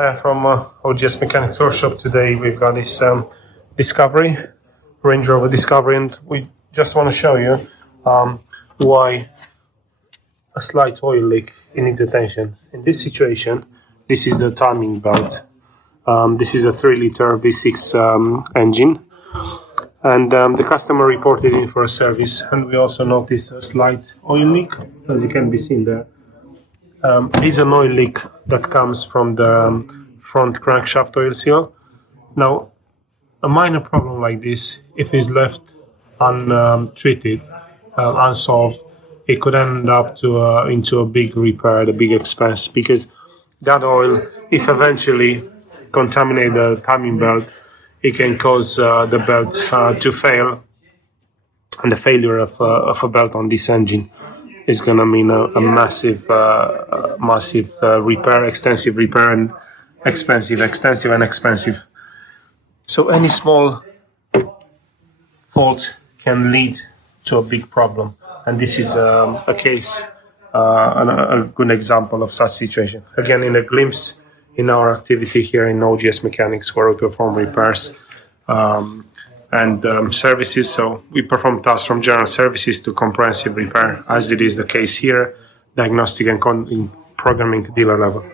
From Ogs Mechanics workshop. Today we've got this Discovery, Range Rover Discovery, and we just want to show you why a slight oil leak needs attention. In this situation, this is the timing belt. This is a 3-liter V6 engine, and the customer reported in for a service, and we also noticed a slight oil leak, as you can be seen there. Is an oil leak that comes from the front crankshaft oil seal. Now, a minor problem like this, if it's left untreated, unsolved, it could end up into a big repair, a big expense, because that oil, if eventually contaminate the timing belt, it can cause the belt to fail, and the failure of a belt on this engine is going to mean a massive repair, extensive repair, and expensive. So any small fault can lead to a big problem, and this is a case, a good example of such situation. Again, in a glimpse in our activity here in Ogs Mechanics, where we perform repairs and services. So we perform tasks from general services to comprehensive repair, as it is the case here, diagnostic and programming to dealer level.